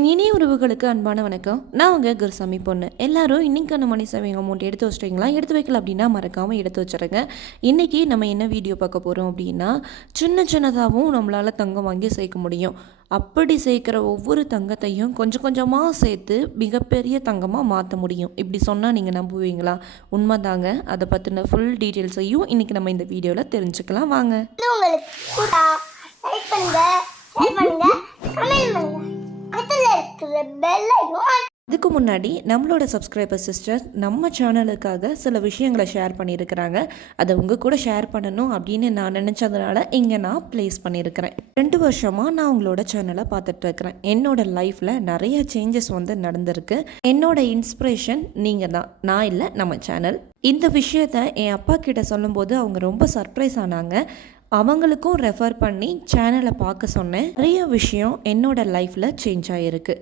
இனிய உறவுகளுக்கு அன்பான வணக்கம். நான் உங்கள் குருசாமி பொண்ணு. எல்லாரும் இன்னைக்கான மணி சேவிங் அமௌண்ட் எடுத்து வச்சிட்டிங்களா? எடுத்து வைக்கல அப்படின்னா மறக்காமல் எடுத்து வச்சுருங்க. இன்றைக்கி நம்ம என்ன வீடியோ பார்க்க போகிறோம் அப்படின்னா சின்ன சின்னதாகவும் நம்மளால் தங்கம் வாங்கி சேர்க்க முடியும். அப்படி சேர்க்குற ஒவ்வொரு தங்கத்தையும் கொஞ்சம் கொஞ்சமாக சேர்த்து மிகப்பெரிய தங்கமாக மாற்ற முடியும். இப்படி சொன்னால் நீங்கள் நம்புவீங்களா? உண்மை தாங்க. அதை பற்றின ஃபுல் டீட்டெயில்ஸையும் இன்றைக்கி நம்ம இந்த வீடியோவில் தெரிஞ்சுக்கலாம். வாங்க. பக்கத்துல இதுக்கு முன்னாடி நம்மளோட சப்ஸ்கிரைபர் சிஸ்டர் நம்ம சேனலுக்காக சில விஷயங்களை ஷேர் பண்ணியிருக்கிறாங்க. அதை உங்கள் கூட ஷேர் பண்ணணும் அப்படின்னு நான் நினச்சதுனால இங்கே நான் ப்ளேஸ் பண்ணியிருக்கிறேன். ரெண்டு வருஷமாக நான் உங்களோட சேனலை பார்த்துட்டு இருக்கிறேன் என்னோட லைஃப்பில் நிறைய சேஞ்சஸ் வந்து நடந்திருக்கு. என்னோட இன்ஸ்பிரேஷன் நீங்கள் தான். நான் இல்லை நம்ம சேனல் இந்த விஷயத்த என் அப்பா கிட்ட சொல்லும்போது அவங்க ரொம்ப சர்ப்ரைஸ் ஆனாங்க. அவங்களுக்கும் ரெஃபர் பண்ணி சேனலை பார்க்க சொன்னேன். நிறைய விஷயம் என்னோட லைஃப்பில் சேஞ்ச் ஆகிருக்கு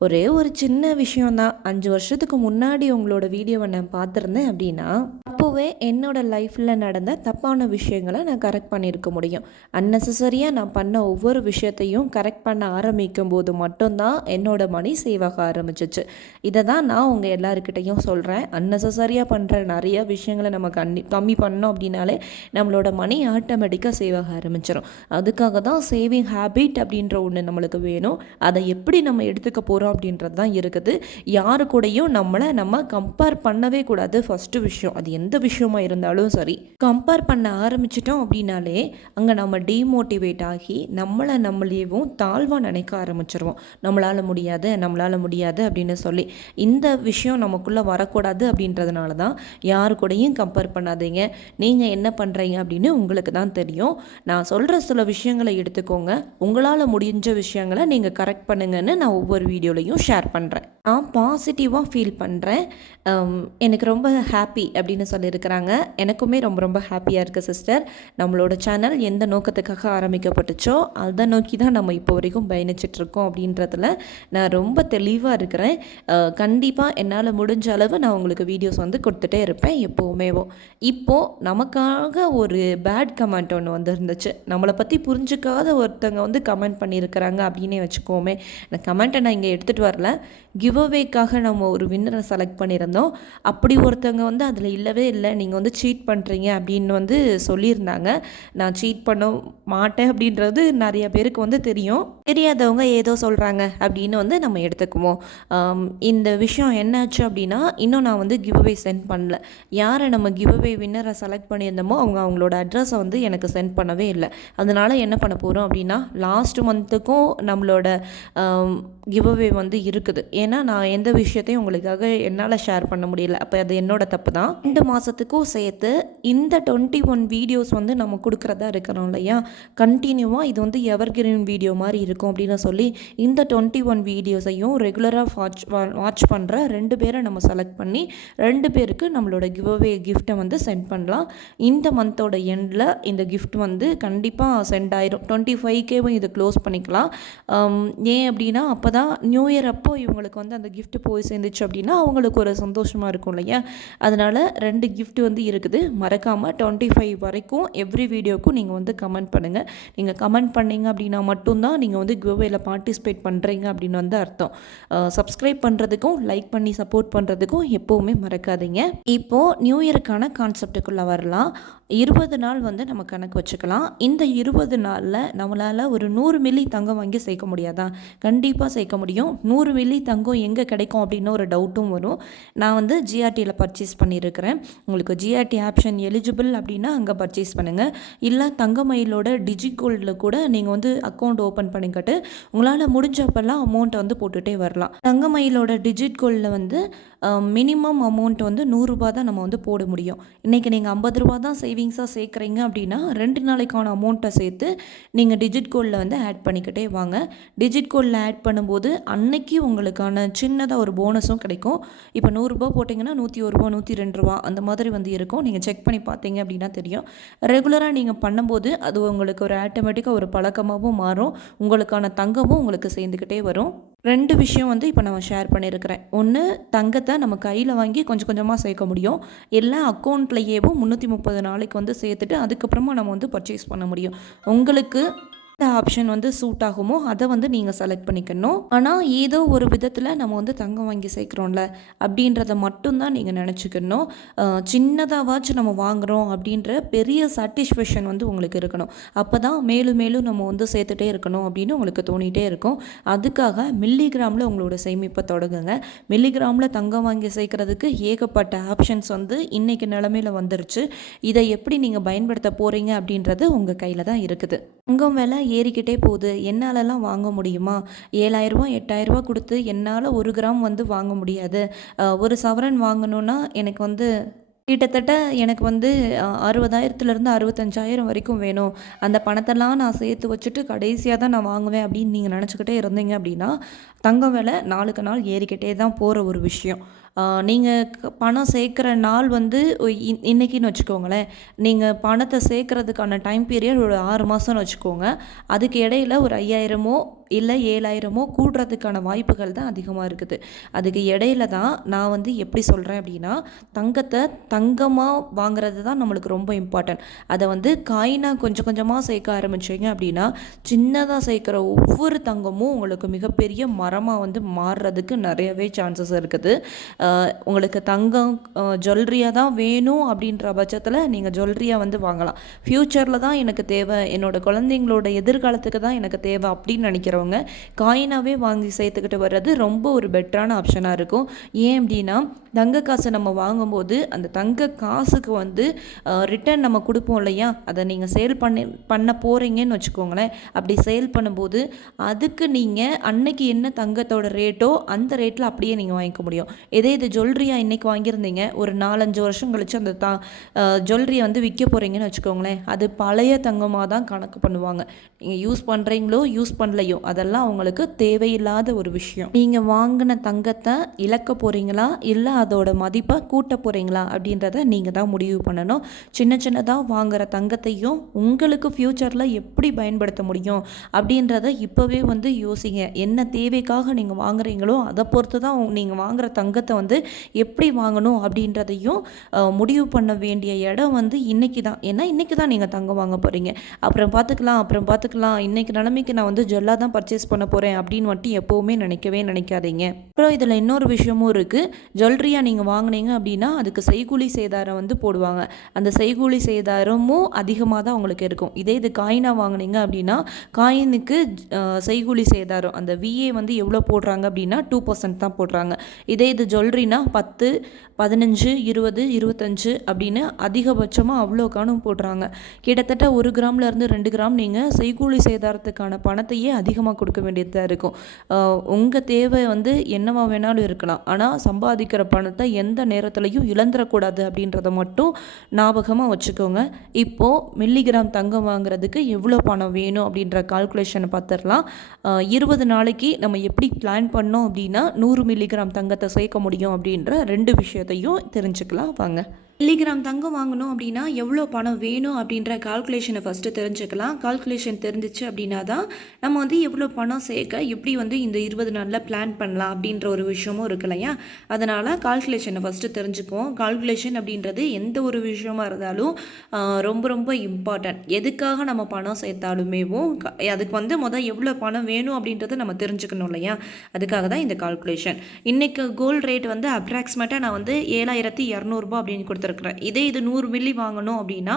ஒரே ஒரு சின்ன விஷயம்தான். அஞ்சு வருஷத்துக்கு முன்னாடி உங்களோட வீடியோவை நான் பார்த்துருந்தேன் அப்படின்னா அப்போவே என்னோடய லைஃப்பில் நடந்த தப்பான விஷயங்களை நான் கரெக்ட் பண்ணியிருக்க முடியும். அன்னெசரியாக நான் பண்ண ஒவ்வொரு விஷயத்தையும் கரெக்ட் பண்ண ஆரம்பிக்கும் போது மட்டும்தான் என்னோடய மணி சேவ் ஆக ஆரம்பிச்சிச்சு. இதை தான் நான் உங்கள் எல்லாருக்கிட்டையும் சொல்கிறேன் அன்னெசரியாக பண்ணுற நிறைய விஷயங்களை நம்ம கண்ணி கம்மி பண்ணோம் அப்படின்னாலே நம்மளோட மணி ஆட்டோமேட்டிக்காக சேவ் ஆக ஆரம்பிச்சிடும் அதுக்காக தான் சேவிங் ஹேபிட் அப்படின்ற ஒன்று நம்மளுக்கு வேணும். அதை எப்படி நம்ம எடுத்துக்க போகிறோம் அப்படின்றது தான் இருக்குது. யாரு கூடயும் நம்மளை நம்ம கம்பேர் பண்ணவே கூடாது ஃபஸ்ட்டு விஷயம். அது எந்த விஷயமா இருந்தாலும் சரி கம்பேர் பண்ண ஆரம்பிச்சிட்டோம் அப்படின்னாலே அங்கே நம்ம டீமோட்டிவேட் ஆகி நம்மளை நம்மளையவும் தாழ்வாக நினைக்க ஆரம்பிச்சிருவோம். நம்மளால் முடியாது நம்மளால் முடியாது அப்படின்னு சொல்லி. இந்த விஷயம் நமக்குள்ளே வரக்கூடாது அப்படின்றதுனால தான் யாரு கூடயும் கம்பேர் பண்ணாதீங்க. நீங்கள் என்ன பண்ணுறீங்க அப்படின்னு உங்களுக்கு தான் தெரியும். நான் சொல்கிற சில விஷயங்களை எடுத்துக்கோங்க. உங்களால் முடிஞ்ச விஷயங்களை நீங்கள் கரெக்ட் பண்ணுங்கன்னு நான் ஒவ்வொரு வீடியோலையும் ஷேர் பண்ணுறேன் நான் பாசிட்டிவாக ஃபீல் பண்ணுறேன் எனக்கு ரொம்ப ஹாப்பி அப்படின்னு இருக்கிறாங்க எனக்குமே ரொம்ப ரொம்ப ஹாப்பியாக இருக்குது சிஸ்டர். நம்மளோட சேனல் எந்த நோக்கத்துக்காக ஆரம்பிக்கப்பட்டுச்சோ அதை நோக்கி தான் நம்ம இப்போ வரைக்கும் பயணிச்சிட்ருக்கோம் அப்படின்றதுல நான் ரொம்ப தெளிவாக இருக்கிறேன். கண்டிப்பாக என்னால் முடிஞ்ச அளவு நான் உங்களுக்கு வீடியோஸ் வந்து கொடுத்துட்டே இருப்பேன் எப்போவுமேவும் இப்போது நமக்காக ஒரு பேட் கமெண்ட் ஒன்று வந்துருந்துச்சு. நம்மளை பற்றி புரிஞ்சுக்காத ஒருத்தங்க வந்து கமெண்ட் பண்ணியிருக்கிறாங்க அப்படின்னே வச்சுக்கோமே. அந்த கமெண்ட்டை நான் இங்கே எடுத்துகிட்டு வரல. கிவ் அவேக்காக நம்ம ஒரு வின்னரை செலக்ட் பண்ணியிருந்தோம். அப்படி ஒருத்தவங்க வந்து அதில் இல்லவே இல்லை. நீங்கள் வந்து சீட் பண்ணுறீங்க அப்படின்னு வந்து சொல்லியிருந்தாங்க. நான் சீட் பண்ண மாட்டேன் அப்படின்றது நிறைய பேருக்கு வந்து தெரியும். தெரியாதவங்க ஏதோ சொல்கிறாங்க அப்படின்னு வந்து நம்ம எடுத்துக்குவோம். இந்த விஷயம் என்னாச்சு அப்படின்னா இன்னும் நான் வந்து கிவ் அவே சென்ட் பண்ணல. யாரை நம்ம கிவ் அவே வின்னரை செலக்ட் பண்ணியிருந்தோமோ அவங்க அவங்களோட அட்ரஸை வந்து எனக்கு சென்ட் பண்ணவே இல்லை. அதனால் என்ன பண்ண போகிறோம் அப்படின்னா லாஸ்ட் மந்த்துக்கும் நம்மளோட கிவ் அவே வந்து இருக்குது. ஏன்னா நான் எந்த விஷயத்தையும் உங்களுக்காக என்னால் ஷேர் பண்ண முடியல. அப்போ அது என்னோட தப்பு தான். ரெண்டு மாதம் மாதத்துக்கும் சேர்த்து இந்த டுவெண்ட்டி ஒன் வீடியோஸ் வந்து நம்ம கொடுக்குறதா இருக்கிறோம் இல்லையா? கண்டினியூவாக இது வந்து எவர்கிரீன் வீடியோ மாதிரி இருக்கும் அப்படின்னு சொல்லி இந்த டுவெண்ட்டி ஒன் வீடியோஸையும் ரெகுலராக வாட்ச் வாட்ச் பண்ணுற ரெண்டு பேரை நம்ம செலக்ட் பண்ணி ரெண்டு பேருக்கு நம்மளோட கிவ் அவே கிஃப்ட்டை வந்து சென்ட் பண்ணலாம். இந்த மந்தோட எண்டில் இந்த கிஃப்ட் வந்து கண்டிப்பாக சென்ட் ஆயிரும். டுவெண்ட்டி ஃபைவ் கேவும் இதை க்ளோஸ் பண்ணிக்கலாம். ஏன் அப்படின்னா அப்போ தான் நியூ இயர் அப்போ இவங்களுக்கு வந்து அந்த கிஃப்ட் போய் சேர்ந்துச்சு அப்படின்னா அவங்களுக்கு ஒரு சந்தோஷமாக இருக்கும் இல்லையா? அதனால் ரெண்டு கிஃப்ட் வந்து இருக்குது. மறக்காமல் டுவெண்ட்டி ஃபைவ் வரைக்கும் எவ்ரி வீடியோக்கும் நீங்கள் வந்து கமெண்ட் பண்ணுங்கள் நீங்கள் கமெண்ட் பண்ணீங்க அப்படின்னா மட்டும்தான் நீங்கள் வந்து கிவ்வேயில் பார்ட்டிசிபேட் பண்ணுறீங்க அப்படின்னு வந்து அர்த்தம். சப்ஸ்கிரைப் பண்ணுறதுக்கும் லைக் பண்ணி சப்போர்ட் பண்ணுறதுக்கும் எப்போவுமே மறக்காதீங்க. இப்போது நியூ இயருக்கான கான்செப்டுக்குள்ளே வரலாம். இருபது நாள் வந்து நம்ம கணக்கு வச்சுக்கலாம். இந்த இருபது நாளில் நம்மளால் ஒரு நூறு மில்லி தங்கம் வாங்கி சேர்க்க முடியாதா? கண்டிப்பாக சேர்க்க முடியும். நூறு மில்லி தங்கம் எங்கே கிடைக்கும் அப்படின்னு ஒரு டவுட்டும் வரும். நான் வந்து ஜிஆர்டியில் பர்ச்சேஸ் பண்ணியிருக்கிறேன். உங்களுக்கு ஜிஆர்டி ஆப்ஷன் எலிஜிபிள் அப்படின்னா அங்கே பர்ச்சேஸ் பண்ணுங்கள் இல்லை தங்கமயிலோட டிஜி கோல்டில் கூட நீங்கள் வந்து அக்கௌண்ட் ஓப்பன் பண்ணிக்கிட்டு உங்களால் முடிஞ்சப்பெல்லாம் அமௌண்ட்டை வந்து போட்டுகிட்டே வரலாம். தங்கமயிலோட டிஜிட் கோல்டில் வந்து மினிமம் அமௌண்ட் வந்து நூறுரூபா தான் நம்ம வந்து போட முடியும். இன்றைக்கி நீங்கள் ஐம்பது ரூபா தான் சேவிங்ஸாக சேர்க்குறீங்க அப்படின்னா ரெண்டு நாளைக்கான அமௌண்ட்டை சேர்த்து நீங்கள் டிஜிட் கோல்டில் வந்து ஆட் பண்ணிக்கிட்டே வாங்க. டிஜிட் கோல்டில் ஆட் பண்ணும்போது அன்னைக்கு உங்களுக்கான சின்னதாக ஒரு போனஸும் கிடைக்கும். இப்போ நூறுரூபா போட்டிங்கன்னா நூற்றி ஒரு ரூபா நூற்றி ரெண்டு ரூபா அந்த மாதிரி மாதிரி வந்து இருக்கும். நீங்கள் செக் பண்ணி பார்த்தீங்க அப்படின்னா தெரியும். ரெகுலராக நீங்கள் பண்ணும்போது அது உங்களுக்கு ஒரு ஆட்டோமேட்டிக்காக ஒரு பழக்கமாகவும் மாறும். உங்களுக்கான தங்கமும் உங்களுக்கு சேர்ந்துக்கிட்டே வரும். ரெண்டு விஷயம் வந்து இப்போ நான் ஷேர் பண்ணியிருக்கிறேன் ஒன்று தங்கத்தை நம்ம கையில் வாங்கி கொஞ்சம் கொஞ்சமாக சேர்க்க முடியும். எல்லா அக்கௌண்ட்லேயேவும் முந்நூற்றி முப்பது நாளைக்கு வந்து சேர்த்துட்டு அதுக்கப்புறமா நம்ம வந்து பர்ச்சேஸ் பண்ண முடியும். உங்களுக்கு எந்த ஆப்ஷன் வந்து சூட் ஆகுமோ அதை வந்து நீங்கள் செலக்ட் பண்ணிக்கணும். ஆனால் ஏதோ ஒரு விதத்தில் நம்ம வந்து தங்கம் வாங்கி சேர்க்குறோம்ல அப்படின்றத மட்டும்தான் நீங்கள் நினச்சிக்கணும். சின்னதாகவாச்சும் நம்ம வாங்குகிறோம் அப்படின்ற பெரிய சாட்டிஸ்ஃபேக்ஷன் வந்து உங்களுக்கு இருக்கணும். அப்போ தான் மேலும் மேலும் நம்ம வந்து சேர்த்துட்டே இருக்கணும் அப்படின்னு உங்களுக்கு தோணிகிட்டே இருக்கும். அதுக்காக மில்லிகிராமில் உங்களோட சேமிப்பை தொடங்குங்க. மில்லிகிராமில் தங்கம் வாங்கி சேர்க்குறதுக்கு ஏகப்பட்ட ஆப்ஷன்ஸ் வந்து இன்றைக்கி நிலமையில வந்துருச்சு. இதை எப்படி நீங்கள் பயன்படுத்த போகிறீங்க அப்படின்றது உங்கள் கையில் தான் இருக்குது. தங்கம் விலை ஏறிக்கிட்டே போகுது. என்னாலலாம் வாங்க முடியுமா? ஏழாயிரரூபா எட்டாயிரரூபா கொடுத்து என்னால் ஒரு கிராம் வந்து வாங்க முடியாது. ஒரு சவரன் வாங்கணுன்னா எனக்கு வந்து கிட்டத்தட்ட எனக்கு வந்து அறுபதாயிரத்துலேருந்து அறுபத்தஞ்சாயிரம் வரைக்கும் வேணும். அந்த பணத்தெல்லாம் நான் சேர்த்து வச்சுட்டு கடைசியாக தான் நான் வாங்குவேன் அப்படின்னு நீங்கள் நினச்சிக்கிட்டே இருந்தீங்க அப்படின்னா தங்கம் விலை நாளுக்கு நாள் ஏறிக்கிட்டே தான் போகிற ஒரு விஷயம். நீங்கள் பணம் சேர்க்குற நாள் வந்து இன்- இன்னைக்குன்னு வச்சுக்கோங்களேன். நீங்கள் பணத்தை சேர்க்குறதுக்கான டைம் பீரியட் ஒரு ஆறு மாதம்னு வச்சுக்கோங்க. அதுக்கு இடையில ஒரு ஐயாயிரமோ இல்லை ஏழாயிரமோ கூடுறதுக்கான வாய்ப்புகள் தான் அதிகமாக இருக்குது. அதுக்கு இடையில தான் நான் வந்து எப்படி சொல்கிறேன் அப்படின்னா தங்கத்தை தங்கமாக வாங்குறது தான் நம்மளுக்கு ரொம்ப இம்பார்ட்டன்ட் அதை வந்து காயினாக கொஞ்சம் கொஞ்சமாக சேர்க்க ஆரம்பிச்சிங்க அப்படின்னா சின்னதாக சேர்க்குற ஒவ்வொரு தங்கமும் உங்களுக்கு மிகப்பெரிய மரமாக வந்து மாறுறதுக்கு நிறையவே சான்சஸ் இருக்குது. உங்களுக்கு தங்கம் ஜுவல்லரியாக தான் வேணும் அப்படின்ற பட்சத்தில் நீங்கள் ஜுவல்லரியாக வந்து வாங்கலாம். ஃப்யூச்சரில் தான் எனக்கு தேவை. என்னோடய குழந்தைங்களோட எதிர்காலத்துக்கு தான் எனக்கு தேவை அப்படின்னு நினைக்கிறவங்க காயினாகவே வாங்கி சேர்த்துக்கிட்டு வர்றது ரொம்ப ஒரு பெட்டரான ஆப்ஷனாக இருக்கும். ஏன் அப்படின்னா தங்க காசு நம்ம வாங்கும்போது அந்த தங்க காசுக்கு வந்து ரிட்டர்ன் நம்ம கொடுப்போம் இல்லையா? அதை நீங்கள் சேல் பண்ணி பண்ண போகிறீங்கன்னு வச்சுக்கோங்களேன். அப்படி சேல் பண்ணும்போது அதுக்கு நீங்கள் அன்னைக்கு என்ன தங்கத்தோட ரேட்டோ அந்த ரேட்டில் அப்படியே நீங்கள் வாங்கிக்க முடியும். இதே இது ஜுவல்லரியாக இன்றைக்கி வாங்கியிருந்தீங்க? ஒரு நாலஞ்சு வருஷம் கழிச்சு அந்த தா ஜுவல்லரியை வந்து விற்க போகிறீங்கன்னு வச்சுக்கோங்களேன். அது பழைய தங்கமாக தான் கணக்கு பண்ணுவாங்க. நீங்கள் யூஸ் பண்ணுறீங்களோ யூஸ் பண்ணலையோ அதெல்லாம் அவங்களுக்கு தேவையில்லாத ஒரு விஷயம். நீங்கள் வாங்கின தங்கத்தை இழக்க போகிறீங்களா இல்லை அதோட மதிப்பை கூட்ட போகிறீங்களா அப்படின்றத நீங்கள் தான் முடிவு பண்ணணும். சின்ன சின்னதாக வாங்குற தங்கத்தையும் உங்களுக்கு ஃப்யூச்சரில் எப்படி பயன்படுத்த முடியும்? அப்படின்றத இப்போவே வந்து யோசிங்க. என்ன தேவைக்காக நீங்கள் வாங்குறீங்களோ அதை பொறுத்து தான் நீங்கள் வாங்குற தங்கத்தை வந்து எப்படி வாங்கணும் அப்படின்றதையும் முடிவு பண்ண வேண்டிய இடம் வந்து இன்னைக்கு தான். ஏன்னா இன்னைக்கு தான் நீங்கள் தங்கம் வாங்க போகிறீங்க அப்புறம் பார்த்துக்கலாம் அப்புறம் பார்த்துக்கலாம் இன்னைக்கு நிலைமைக்கு நான் வந்து ஜுவல்லாக தான் பர்ச்சேஸ் பண்ண போகிறேன் அப்படின்னு மட்டும் எப்போவுமே நினைக்கவே நினைக்காதீங்க. அப்புறம் இதில் இன்னொரு விஷயமும் இருக்குது ஜுவல்லரியாக நீங்கள் வாங்குனீங்க அப்படின்னா அதுக்கு செய்கூலி சேதாரம் வந்து போடுவாங்க. அந்த செய்கூலி சேதாரமும் அதிகமாக தான் உங்களுக்கு இருக்கும். இதே இது காயினாக வாங்குனீங்க அப்படின்னா காயினுக்கு செய்கூலி சேதாரம் அந்த விஏ வந்து எவ்வளோ போடுறாங்க அப்படின்னா டூ பர்சன்ட் தான் போடுறாங்க. இதே இது ஜுவல்லரினா பத்து பதினஞ்சு இருபது இருபத்தஞ்சு அப்படின்னு அதிகபட்சமாக அவ்வளோ காணும் போடுறாங்க. கிட்டத்தட்ட ஒரு கிராம்லேருந்து ரெண்டு கிராம் நீங்கள் செய்கூலி சேதாரத்துக்கான பணத்தையே அதிகமாக கொடுக்க வேண்டியதாக இருக்கும். உங்கள் தேவை வந்து என்னவா வேணாலும் இருக்கலாம். ஆனால் சம்பாதிக்கிற பணத்தை எந்த நேரத்துலையும் இழந்துடக்கூடாது அப்படின்றத மட்டும் ஞாபகமாக வச்சுக்கோங்க. இப்போது மில்லிகிராம் தங்கம் வாங்குறதுக்கு எவ்வளோ பணம் வேணும் அப்படின்ற கால்குலேஷனை பார்த்துடலாம் இருபது நாளைக்கு நம்ம எப்படி பிளான் பண்ணோம் அப்படின்னா நூறு மில்லிகிராம் தங்கத்தை சேர்க்க முடியும். அப்படின்ற ரெண்டு விஷயத்தையும் தெரிஞ்சுக்கலாம் வாங்க. மில்லிகிராம் தங்கம் வாங்கணும் அப்படின்னா எவ்வளோ பணம் வேணும் அப்படின்ற கால்குலேஷனை ஃபஸ்ட்டு தெரிஞ்சுக்கலாம். கால்குலேஷன் தெரிஞ்சிச்சு அப்படின்னா தான் நம்ம வந்து எவ்வளோ பணம் சேர்க்க எப்படி வந்து இந்த இருபது நாளில் பிளான் பண்ணலாம் அப்படின்ற ஒரு விஷயமும் இருக்கு இல்லையா? அதனால் கால்குலேஷனை ஃபஸ்ட்டு தெரிஞ்சுக்குவோம். கால்குலேஷன் அப்படின்றது எந்த ஒரு விஷயமா இருந்தாலும் ரொம்ப ரொம்ப இம்பார்ட்டன்ட் எதுக்காக நம்ம பணம் சேர்த்தாலுமேவும் அதுக்கு வந்து மொதல் எவ்வளோ பணம் வேணும் அப்படின்றத நம்ம தெரிஞ்சுக்கணும் இல்லையா? அதுக்காக தான் இந்த கால்குலேஷன் இன்றைக்கு கோல்டு ரேட் வந்து அப்ராக்சிமேட்டாக நான் வந்து ஏழாயிரத்தி இரநூறுபா அப்படின்னு கொடுத்துருக்குறேன். இதே இது நூறு மில்லி வாங்கணும் அப்படின்னா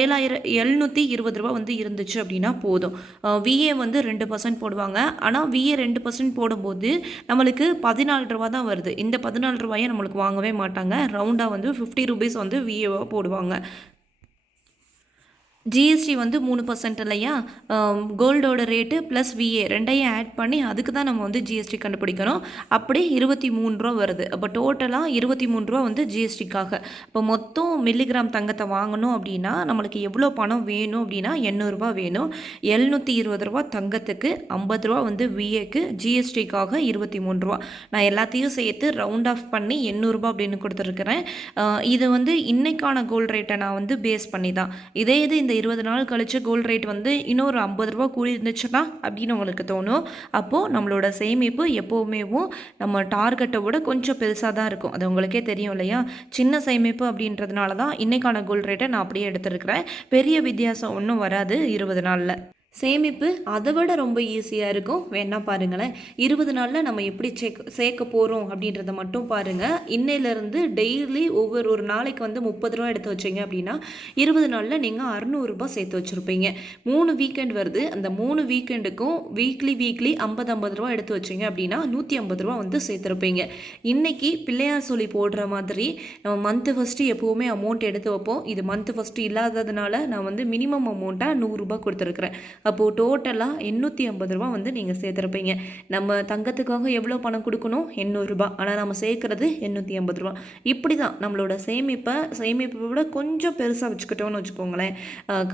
ஏழாயிரம் எழுநூற்றி இருபது ரூபா வந்து இருந்துச்சு அப்படின்னா போதும். விஏ வந்து ரெண்டு பர்சன்ட் போடுவாங்க. ஆனால் விஏ ரெண்டு பர்சன்ட் போடும்போது நம்மளுக்கு பதினாலு ரூபா தான் வருது. இந்த பதினாலு ரூபாயை நம்மளுக்கு வாங்கவே மாட்டாங்க. ரவுண்டாக வந்து ஃபிஃப்டி ருபீஸ் வந்து விஏவாக போடுவாங்க. ஜிஎஸ்டி வந்து மூணு பர்சன்ட் இல்லையா? கோல்டோட ரேட்டு ப்ளஸ் விஏ ரெண்டையும் ஆட் பண்ணி அதுக்கு தான் நம்ம வந்து ஜிஎஸ்டி கண்டுபிடிக்கணும் அப்படியே இருபத்தி மூணு ரூபா வருது. அப்போ டோட்டலாக இருபத்தி மூணு ரூபா வந்து ஜிஎஸ்டிக்காக இப்போ மொத்தம் மில்லிகிராம் தங்கத்தை வாங்கணும் அப்படின்னா நம்மளுக்கு எவ்வளோ பணம் வேணும் அப்படின்னா எண்ணூறுரூபா வேணும். எழுநூற்றி இருபது ரூபா தங்கத்துக்கு ஐம்பது ரூபா வந்து விஏக்கு ஜிஎஸ்டிக்காக இருபத்தி மூணு ரூபா. நான் எல்லாத்தையும் சேர்த்து ரவுண்ட் ஆஃப் பண்ணி எண்ணூறுரூபா அப்படின்னு கொடுத்துருக்குறேன். இது வந்து இன்றைக்கான கோல்ட் ரேட்டை நான் வந்து பேஸ் பண்ணி தான் இதே இது இந்த இருபது நாள் கழிச்சு கோல்ட் ரேட் வந்து இன்னொரு ஐம்பது ரூபா கூடி இருந்துச்சுன்னா அப்படின்னு உங்களுக்கு தோணும். அப்போது நம்மளோட சேமிப்பு எப்போவுமேவும் நம்ம டார்கெட்டை விட கொஞ்சம் பெருசாக தான் இருக்கும். அது உங்களுக்கே தெரியும் இல்லையா? சின்ன சேமிப்பு அப்படின்றதுனால தான் இன்றைக்கான கோல்டு ரேட்டை நான் அப்படியே எடுத்துருக்குறேன். பெரிய வித்தியாசம் ஒன்றும் வராது இருபது நாளில். சேமிப்பு அதை விட ரொம்ப ஈஸியாக இருக்கும். வேணால் பாருங்களேன். இருபது நாளில் நம்ம எப்படி சேர்க்க சேர்க்க போகிறோம் அப்படின்றத மட்டும் பாருங்கள் இன்னையிலேருந்து டெய்லி ஒவ்வொரு ஒரு நாளைக்கு வந்து முப்பது ரூபா எடுத்து வச்சீங்க அப்படின்னா இருபது நாளில் நீங்கள் அறநூறுரூபா சேர்த்து வச்சுருப்பீங்க. மூணு வீக்கெண்ட் வருது. அந்த மூணு வீக்கெண்டுக்கும் வீக்லி வீக்லி ஐம்பது ஐம்பது ரூபா எடுத்து வச்சீங்க அப்படின்னா நூற்றி ஐம்பது ரூபா வந்து சேர்த்துருப்பீங்க. இன்னைக்கு பிள்ளையார் சொல்லி போடுற மாதிரி நம்ம மந்த்து ஃபஸ்ட்டு எப்போவுமே அமௌண்ட் எடுத்து வைப்போம். இது மந்த்து ஃபஸ்ட்டு இல்லாததுனால நான் வந்து மினிமம் அமௌண்ட்டாக நூறுரூபா கொடுத்துருக்குறேன். அப்போது டோட்டலாக எண்ணூற்றி ஐம்பது ரூபா வந்து நீங்கள் சேர்த்துருப்பீங்க. நம்ம தங்கத்துக்காக எவ்வளோ பணம் கொடுக்கணும்? எண்ணூறுரூபா ஆனால் நம்ம சேர்க்குறது எண்ணூற்றி ஐம்பது ரூபா இப்படி தான் நம்மளோட சேமிப்பை சேமிப்பை விட கொஞ்சம் பெருசாக வச்சுக்கிட்டோம்னு வச்சுக்கோங்களேன்.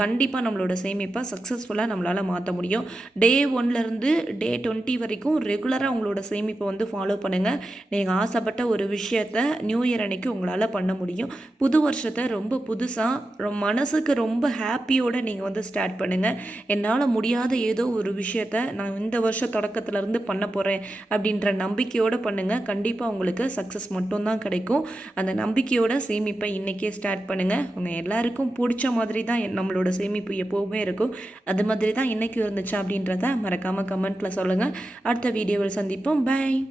கண்டிப்பாக நம்மளோட சேமிப்பை சக்ஸஸ்ஃபுல்லாக நம்மளால் மாற்ற முடியும். டே ஒன்லேருந்து டே டுவெண்ட்டி வரைக்கும் ரெகுலராக உங்களோட சேமிப்பை வந்து ஃபாலோ பண்ணுங்கள் நீங்கள் ஆசைப்பட்ட ஒரு விஷயத்த நியூ இயர் அன்னைக்கு உங்களால் பண்ண முடியும். புது வருஷத்தை ரொம்ப புதுசாக மனசுக்கு ரொம்ப ஹாப்பியோடு நீங்கள் வந்து ஸ்டார்ட் பண்ணுங்கள் என்னால் முடியாத ஏதோ ஒரு விஷயத்த நான் இந்த வருஷ தொடக்கத்துலேருந்து பண்ண போகிறேன் அப்படின்ற நம்பிக்கையோடு பண்ணுங்கள் கண்டிப்பாக உங்களுக்கு சக்ஸஸ் மட்டும்தான் கிடைக்கும். அந்த நம்பிக்கையோட சேமிப்பை இன்றைக்கே ஸ்டார்ட் பண்ணுங்கள் உங்கள் எல்லாருக்கும் பிடிச்ச மாதிரி தான் என் நம்மளோட சேமிப்பு எப்போவுமே இருக்கும். அது மாதிரி தான் இன்றைக்கும் இருந்துச்சு அப்படின்றத மறக்காமல் கமெண்ட்டில் சொல்லுங்கள் அடுத்த வீடியோவில் சந்திப்போம். பை